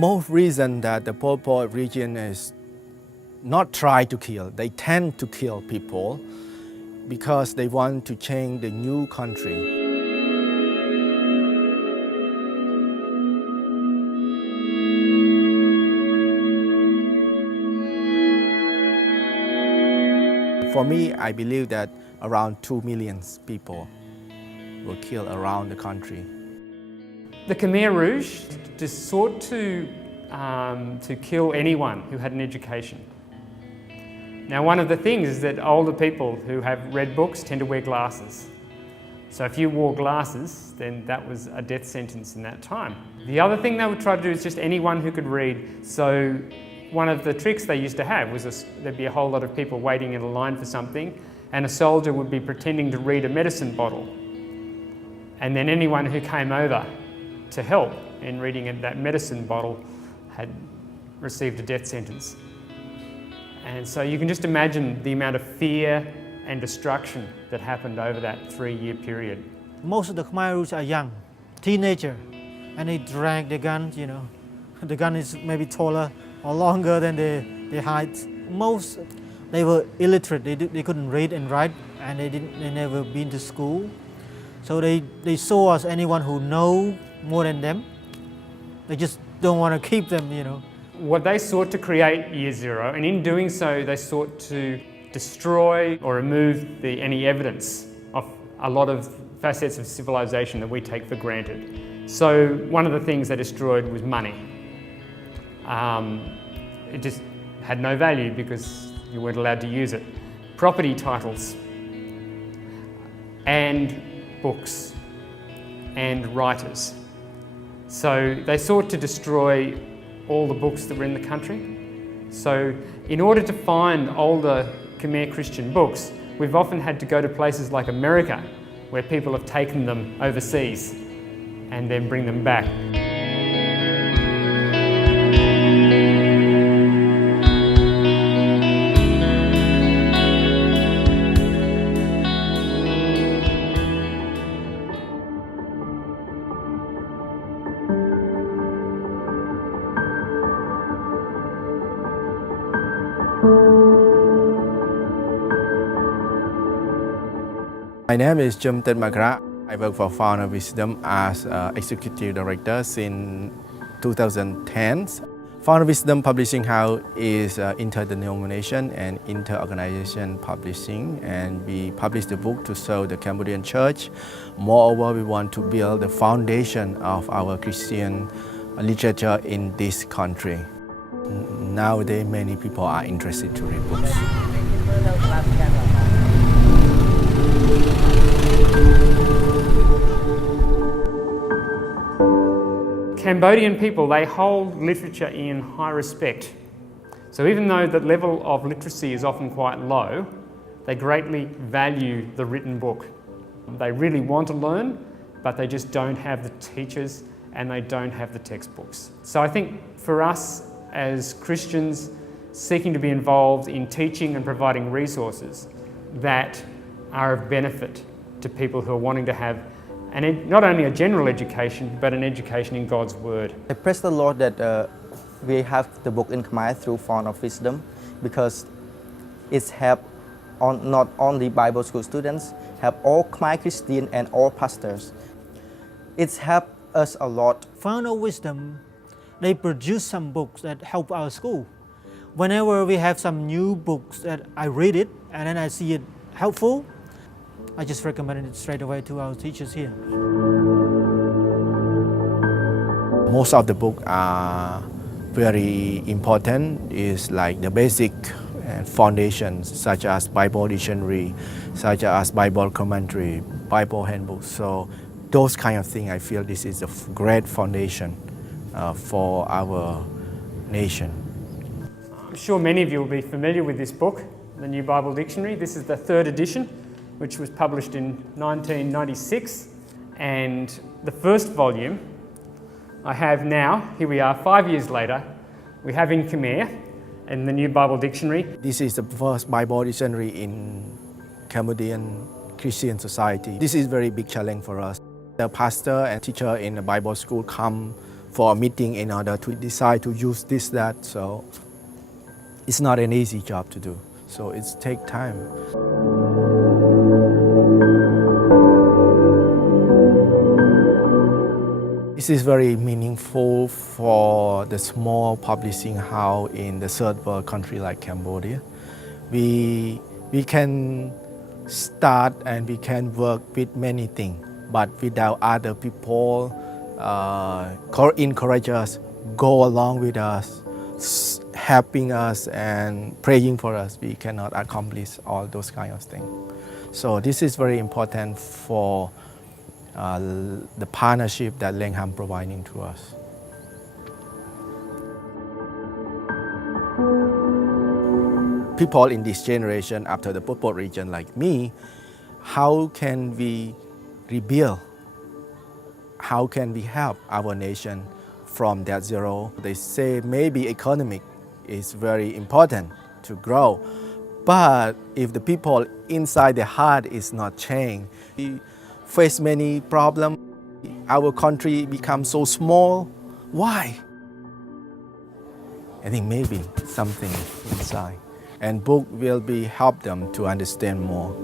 most reason that the Pol Pot region is not try to kill, they tend to kill people because they want to change the new country. For me, I believe that around 2 million people were killed around the country. The Khmer Rouge just sought to kill anyone who had an education. Now, one of the things is that older people who have read books tend to wear glasses. So if you wore glasses, then that was a death sentence in that time. The other thing they would try to do is just anyone who could read. So one of the tricks they used to have was there'd be a whole lot of people waiting in a line for something, and a soldier would be pretending to read a medicine bottle. And then anyone who came over to help in reading that medicine bottle had received a death sentence. And so you can just imagine the amount of fear and destruction that happened over that 3-year period. Most of the Khmer Rouge are young, teenager, and they drag the guns, you know. The gun is maybe taller or longer than their height. Most, they were illiterate, they couldn't read and write, and they never been to school. So they saw us anyone who know more than them. They just don't want to keep them, you know. What they sought to create Year Zero, and in doing so they sought to destroy or remove any evidence of a lot of facets of civilization that we take for granted. So one of the things they destroyed was money. It just had no value because you weren't allowed to use it. Property titles and books and writers. So they sought to destroy all the books that were in the country. So in order to find older Khmer Christian books, we've often had to go to places like America, where people have taken them overseas and then bring them back. My name is Jumten Magra. I work for Founder Wisdom as Executive Director since 2010. Founder Wisdom Publishing House is interdenomination and inter-organization publishing, and we publish the book to serve the Cambodian church. Moreover, we want to build the foundation of our Christian literature in this country. Nowadays, many people are interested to read books. Cambodian people, they hold literature in high respect. So even though the level of literacy is often quite low, they greatly value the written book. They really want to learn, but they just don't have the teachers and they don't have the textbooks. So I think for us as Christians seeking to be involved in teaching and providing resources that are of benefit to people who are wanting to have not only a general education, but an education in God's Word. I praise the Lord that we have the book in Khmer through Font of Wisdom, because it's helped not only Bible school students, help all Khmer Christian and all pastors. It's helped us a lot. Font of Wisdom, they produce some books that help our school. Whenever we have some new books that I read it and then I see it helpful, I just recommend it straight away to our teachers here. Most of the books are very important. It's like the basic foundations, such as Bible dictionary, such as Bible commentary, Bible handbook. So those kind of things, I feel this is a great foundation for our nation. I'm sure many of you will be familiar with this book, the New Bible Dictionary. This is the 3rd edition, which was published in 1996, and the first volume I have now, here we are 5 years later, we have in Khmer in the New Bible Dictionary. This is the first Bible dictionary in Cambodian Christian society. This is a very big challenge for us. The pastor and teacher in the Bible school come for a meeting in order to decide to use this, that. So it's not an easy job to do. So it takes time. This is very meaningful for the small publishing house in the third world country like Cambodia. We can start and we can work with many things, but without other people encourage us, go along with us, helping us and praying for us, we cannot accomplish all those kind of things. So this is very important for the partnership that Langham providing to us. People in this generation after the Pol Pot region like me, how can we rebuild? How can we help our nation from that zero? They say maybe economic is very important to grow, but if the people inside the heart is not changed, we face many problems. Our country becomes so small. Why? I think maybe something inside. And book will be help them to understand more.